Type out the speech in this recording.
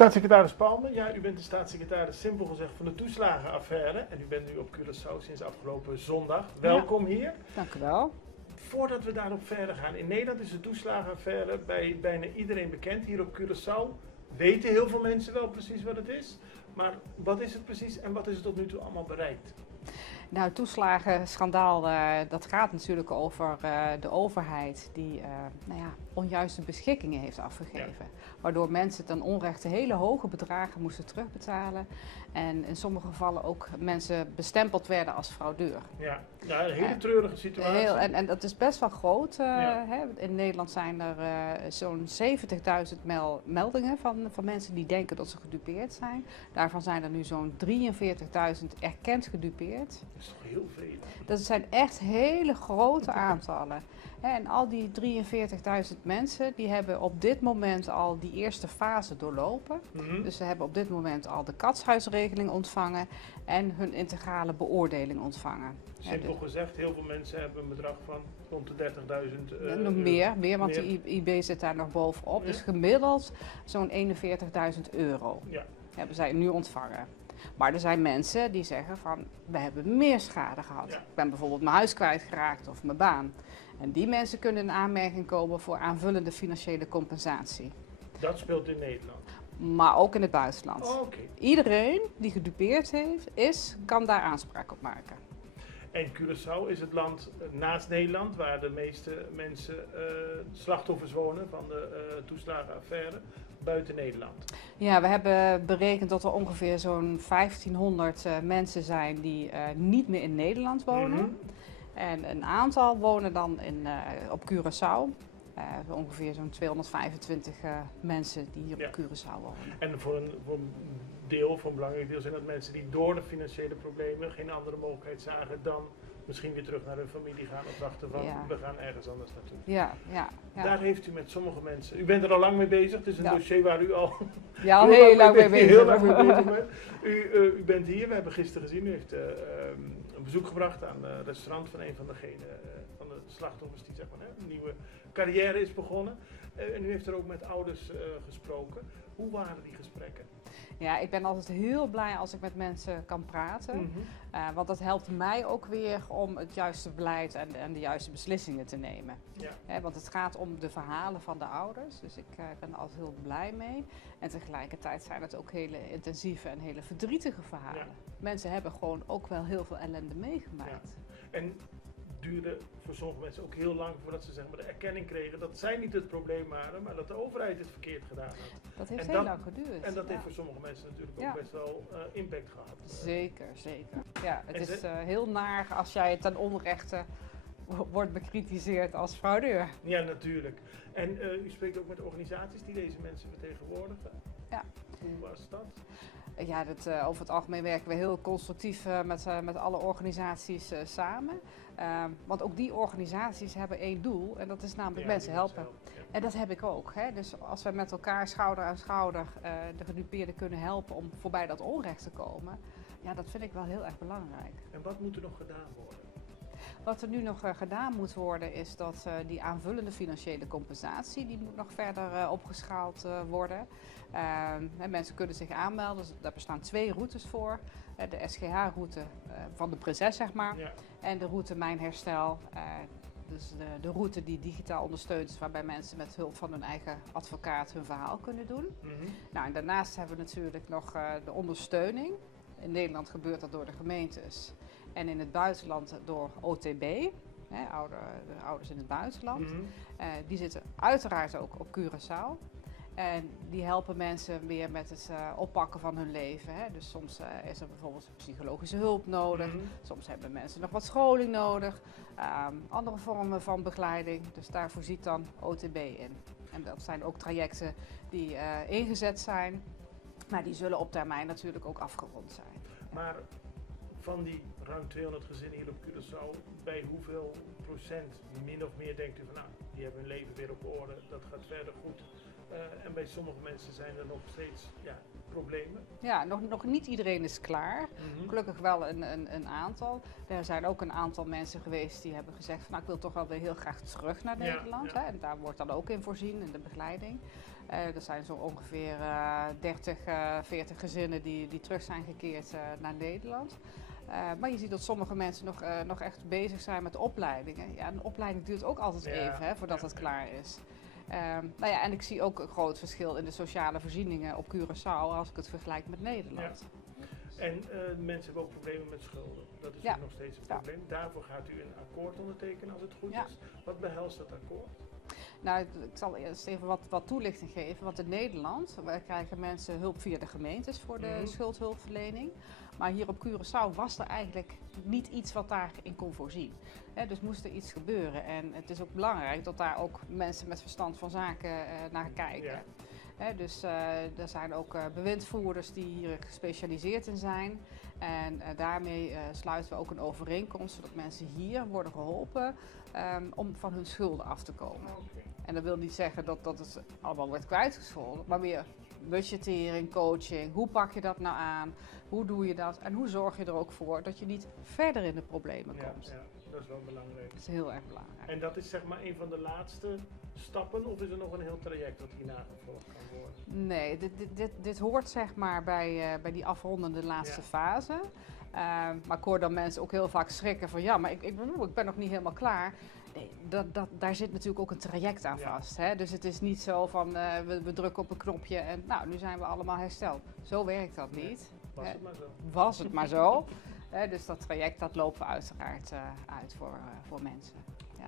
Staatssecretaris Palme, ja, u bent de staatssecretaris simpel gezegd van de toeslagenaffaire. En u bent nu op Curaçao sinds afgelopen zondag. Welkom hier. Dank u wel. Voordat we daarop verder gaan, in Nederland is de toeslagenaffaire bij bijna iedereen bekend. Hier op Curaçao weten heel veel mensen wel precies wat het is. Maar wat is het precies en wat is het tot nu toe allemaal bereikt? Nou, het toeslagenschandaal, dat gaat natuurlijk over de overheid die onjuiste beschikkingen heeft afgegeven. Ja. Waardoor mensen ten onrechte hele hoge bedragen moesten terugbetalen. En in sommige gevallen ook mensen bestempeld werden als fraudeur. Ja, een hele treurige situatie. En dat is best wel groot. Hè. In Nederland zijn er zo'n 70.000 meldingen van mensen die denken dat ze gedupeerd zijn. Daarvan zijn er nu zo'n 43.000 erkend gedupeerd. Dat is toch heel veel? Dat zijn echt hele grote aantallen. En al die 43.000 mensen die hebben op dit moment al die eerste fase doorlopen. Mm-hmm. Dus ze hebben op dit moment al de katshuisregeling ontvangen en hun integrale beoordeling ontvangen. Simpel gezegd, heel veel mensen hebben een bedrag van rond de 30.000 nog meer, want de IB zit daar nog bovenop. Ja. Dus gemiddeld zo'n 41.000 euro hebben zij nu ontvangen. Maar er zijn mensen die zeggen van, we hebben meer schade gehad. Ja. Ik ben bijvoorbeeld mijn huis kwijtgeraakt of mijn baan. En die mensen kunnen in aanmerking komen voor aanvullende financiële compensatie. Dat speelt in Nederland? Maar ook in het buitenland. Oh, okay. Iedereen die gedupeerd kan daar aanspraak op maken. En Curaçao is het land naast Nederland waar de meeste mensen slachtoffers wonen van de toeslagenaffaire buiten Nederland. Ja, we hebben berekend dat er ongeveer zo'n 1500 mensen zijn die niet meer in Nederland wonen. Mm-hmm. En een aantal wonen dan op Curaçao. Ongeveer zo'n 225 mensen die hier op Curaçao wonen. En voor een belangrijk deel zijn dat mensen die door de financiële problemen geen andere mogelijkheid zagen dan misschien weer terug naar hun familie gaan of dachten van we gaan ergens anders naartoe. Ja. Daar heeft u met sommige mensen, u bent er al lang mee bezig, het is een dossier waar u al heel lang mee bezig bent. U bent hier, we hebben gisteren gezien, u heeft een bezoek gebracht aan het restaurant van een van van de slachtoffers die zeg maar een nieuwe carrière is begonnen. En u heeft er ook met ouders gesproken. Hoe waren die gesprekken? Ja, ik ben altijd heel blij als ik met mensen kan praten. Mm-hmm. Want dat helpt mij ook weer om het juiste beleid en de juiste beslissingen te nemen. Ja. Want het gaat om de verhalen van de ouders. Dus ik ben er altijd heel blij mee. En tegelijkertijd zijn het ook hele intensieve en hele verdrietige verhalen. Ja. Mensen hebben gewoon ook wel heel veel ellende meegemaakt. Ja. En duurde voor sommige mensen ook heel lang voordat ze zeg maar, de erkenning kregen dat zij niet het probleem waren, maar dat de overheid het verkeerd gedaan had. Dat heeft heel lang geduurd. En dat heeft voor sommige mensen natuurlijk ook best wel impact gehad. Zeker. Ja, het is heel naar als jij ten onrechte wordt bekritiseerd als fraudeur. Ja, natuurlijk. En u spreekt ook met organisaties die deze mensen vertegenwoordigen. Ja. Hoe was dat? Ja, over het algemeen werken we heel constructief met alle organisaties samen. Want ook die organisaties hebben één doel en dat is namelijk mensen helpen. Ja. En dat heb ik ook. Hè? Dus als we met elkaar schouder aan schouder de gedupeerden kunnen helpen om voorbij dat onrecht te komen, ja, dat vind ik wel heel erg belangrijk. En wat moet er nog gedaan worden? Wat er nu nog gedaan moet worden is dat die aanvullende financiële compensatie, die moet nog verder opgeschaald worden. Mensen kunnen zich aanmelden, daar bestaan 2 routes voor. De SGH-route van de Prinses, zeg maar, en de route Mijn Herstel. Dus de route die digitaal ondersteund is, waarbij mensen met hulp van hun eigen advocaat hun verhaal kunnen doen. Mm-hmm. Nou, en daarnaast hebben we natuurlijk nog de ondersteuning. In Nederland gebeurt dat door de gemeentes. En in het buitenland door OTB, de ouders in het buitenland. Mm-hmm. Die zitten uiteraard ook op Curaçao. En die helpen mensen weer met het oppakken van hun leven. Hè. Dus soms is er bijvoorbeeld psychologische hulp nodig. Mm-hmm. Soms hebben mensen nog wat scholing nodig. Andere vormen van begeleiding. Dus daar voorziet dan OTB in. En dat zijn ook trajecten die ingezet zijn. Maar die zullen op termijn natuurlijk ook afgerond zijn. Maar van die ruim 200 gezinnen hier op Curaçao, bij hoeveel procent min of meer denkt u van die hebben hun leven weer op orde, dat gaat verder goed. En bij sommige mensen zijn er nog steeds problemen. Ja, nog niet iedereen is klaar. Mm-hmm. Gelukkig wel een aantal. Er zijn ook een aantal mensen geweest die hebben gezegd van ik wil toch wel weer heel graag terug naar Nederland. Ja. Hè? En daar wordt dan ook in voorzien in de begeleiding. Er zijn zo ongeveer 30, 40 gezinnen die terug zijn gekeerd naar Nederland. Maar je ziet dat sommige mensen nog echt bezig zijn met opleidingen. Ja, een opleiding duurt ook altijd even voordat het klaar is. Nou ja, en ik zie ook een groot verschil in de sociale voorzieningen op Curaçao als ik het vergelijk met Nederland. Ja. En mensen hebben ook problemen met schulden. Dat is nog steeds een probleem. Daarvoor gaat u een akkoord ondertekenen als het goed is. Wat behelst dat akkoord? Nou, ik zal eerst even wat toelichting geven. Want in Nederland krijgen mensen hulp via de gemeentes voor de schuldhulpverlening. Maar hier op Curaçao was er eigenlijk niet iets wat daarin kon voorzien. Dus moest er iets gebeuren. En het is ook belangrijk dat daar ook mensen met verstand van zaken naar kijken. Ja. Dus er zijn ook bewindvoerders die hier gespecialiseerd in zijn. En daarmee sluiten we ook een overeenkomst zodat mensen hier worden geholpen om van hun schulden af te komen. En dat wil niet zeggen dat het allemaal wordt kwijtgescholden, maar meer budgettering, coaching. Hoe pak je dat nou aan? Hoe doe je dat? En hoe zorg je er ook voor dat je niet verder in de problemen komt? Ja, dat is wel belangrijk. Dat is heel erg belangrijk. En dat is zeg maar een van de laatste stappen of is er nog een heel traject dat hierna gevolgd kan worden? Nee, dit hoort zeg maar bij die afrondende laatste fase. Maar ik hoor dan mensen ook heel vaak schrikken van ja, maar ik ben nog niet helemaal klaar. Nee, daar zit natuurlijk ook een traject aan vast. Hè? Dus het is niet zo van we drukken op een knopje en nou, nu zijn we allemaal hersteld. Zo werkt dat niet. Was het maar zo. Was het maar zo. Dus dat traject dat lopen we uiteraard uit voor mensen.